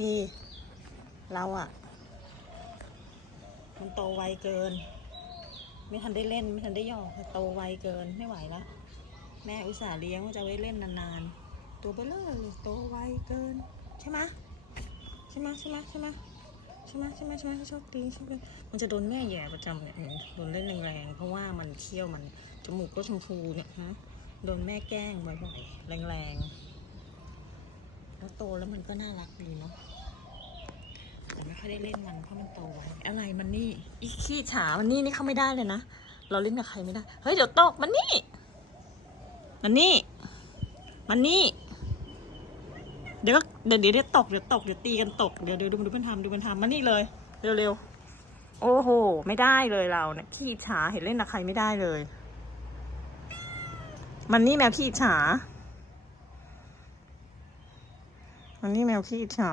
ดีเราอะมันโตไวเกิน ไม่ทันได้เล่น ไม่ทันได้หยอกโตไวเกินไม่ไหวแล้วแม่อุตส่าห์เลี้ยงว่าจะไว้เล่นนานๆ ตัวเบลเลอร์เลยโตไวเกิน ใช่ไหมใช่ไหมใช่ไหมใช่ไหมใช่ไหมใช่ไหมใช่ไหมโชคดีชคดีมันจะโดนแม่แย่ประจำเนี่ยโดนเล่นแรงๆเพราะว่ามันเคี้ยวมันจมูกก็ชมพูเนี่ยนะโดนแม่แกล้งบ่อยๆแรงๆ โตแล้วมันก็น่ารักดีเนาะแต่ไม่ค่อยได้เล่นมันเพราะมันโตไวอะไรมันนี่อีขี้ฉามันนี่นี่เข้าไม่ได้เลยนะเราเล่นกับใครไม่ได้เฮ้ยเดี๋ยวตกมันนี่มันนี่มันนี่ เดี๋ยวก็เดี๋ยวเดี๋ยวเดี๋ยวตกเดี๋ยวตกเดี๋ยวตีกันตกเดี๋ยวเดี๋ยวดูดูมันทำดูมันทำมันนี่เลยเร็วๆโอ้โห ไม่ได้เลยเราเนี่ยขี้ฉาเห็นเล่นกับใครไม่ได้เลย มันนี่แมวขี้ฉา อันนี้แมวขี้ฉา